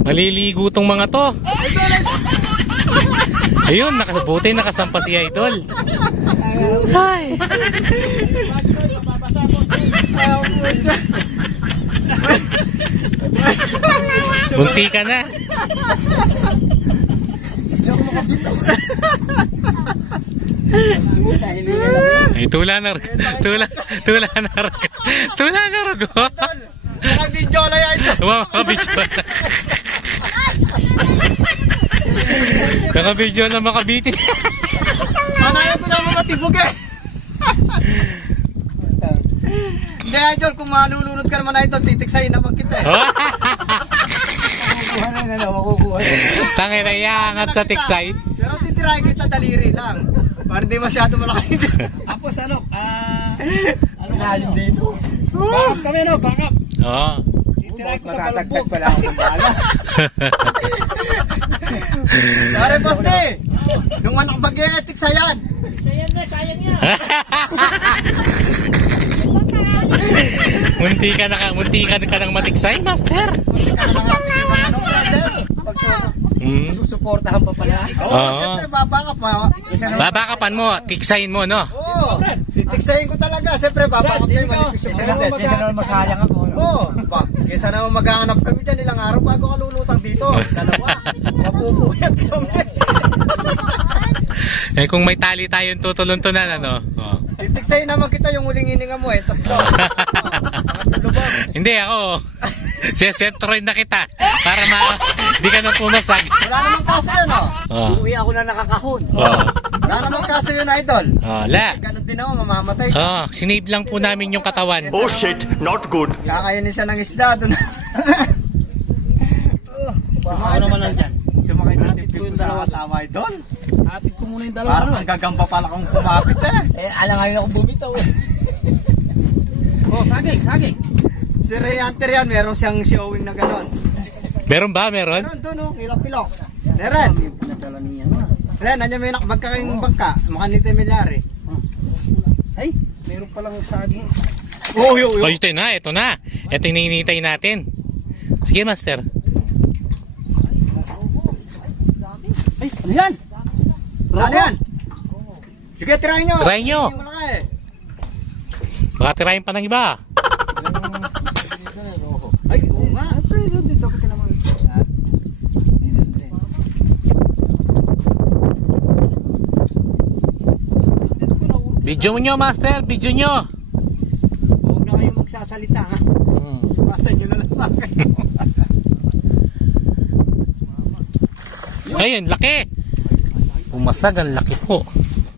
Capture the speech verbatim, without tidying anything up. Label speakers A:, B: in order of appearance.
A: Maliligo tong mga to. Ayun, nakasabuti, nakasampa si Idol. Ay. Bunti ka na. Ay, tula na, tula, tula na, tula na, rago.
B: Naka-video na yan.
A: Makabidyo na. Nakabidyo na makabiti.
B: Manayan ko na mga tibog eh. Hindi, Idol, kung malulunod ka naman, Idol, titiksayin naman kita eh. Makukuha na na, makukuha na.
A: Tangin na iangat sa tiksay.
B: Pero titirahin kita daliri lang. Para di masyado malaki.
C: Tapos ano, ah... ano
B: Lalim dito.
C: Backup kami no, backup.
A: Oo.
C: Titirahin ko sa palubog.
B: pala ako ng bala. Pare, poste! Nung anak bagay, tiksayan.
C: Sayang na, sayang yan.
A: Munti ka na ka, munti ka na ka ng matiksay, master. Hmm.
B: Susuportahan pa pala. Oo,
A: Oo.
B: siyempre babakap ma.
A: Babakapan mo, tiksayin mo, no?
B: Oo, titiksayin ko talaga. Siyempre babakap kayo, manipis yung mga.
C: Kesa naman masayang ako.
B: Oo, ba, kesa naman maghahanap kami dyan ilang araw bago ka lulutang dito. Dalawa, mapupuyat kami.
A: Eh kung may tali tayong tutuluntunan, ano? Oh.
B: Titiksayin naman kita yung huling hininga mo eh. Tatlo. Lubog.
A: Hindi ako. Sisentroid na kita para ma di ka na pumasag.
B: Wala namang kaso yun, oh.
A: Oh.
C: Uwi ako na nakakahon.
A: Oh.
B: Wala namang kaso yun, Idol.
A: Oh, la.
B: Ganun din ako, mamamatay.
A: Oh, sinave lang po namin yung katawan.
D: Oh shit, not good.
B: Kakainin siya ng isda doon.
C: Baka naman nandyan.
B: Sumakay na tipid ko sa tawa, Idol.
C: Atid ko muna yung dalawa.
B: Parang ang gagamba pala kung kumapit eh.
C: Eh, alangayin ako bumitaw eh. Oh, saging, saging.
B: Si Ray Hunter yan, meron siyang showing na gano'n.
A: Meron ba? Meron?
B: Meron doon, oh, pilok-pilok. Meron.
C: Pinadala niya.
B: Ren, nandiyan may nakabagka kayong bangka. Mukha ni Temilari.
C: Ay, meron palang saging.
B: Oo, oh, yun,
A: Oh, ito na, ito na. Ito yung hinihintay natin. Sige, master.
C: Ay, ano yan?
B: Ano yan? Sige, try nyo.
A: Try nyo.
B: Hindi mo na eh.
A: Baka tirahin pa ng iba.
B: Ay, oo nga.
C: Dito ka naman.
A: Video nyo, master. Video nyo.
B: Huwag na kayong magsasalita ha.
A: Hmm.
B: Pasan nyo na lang sa akin.
A: Ayun, laki. Pumasag, ang laki po.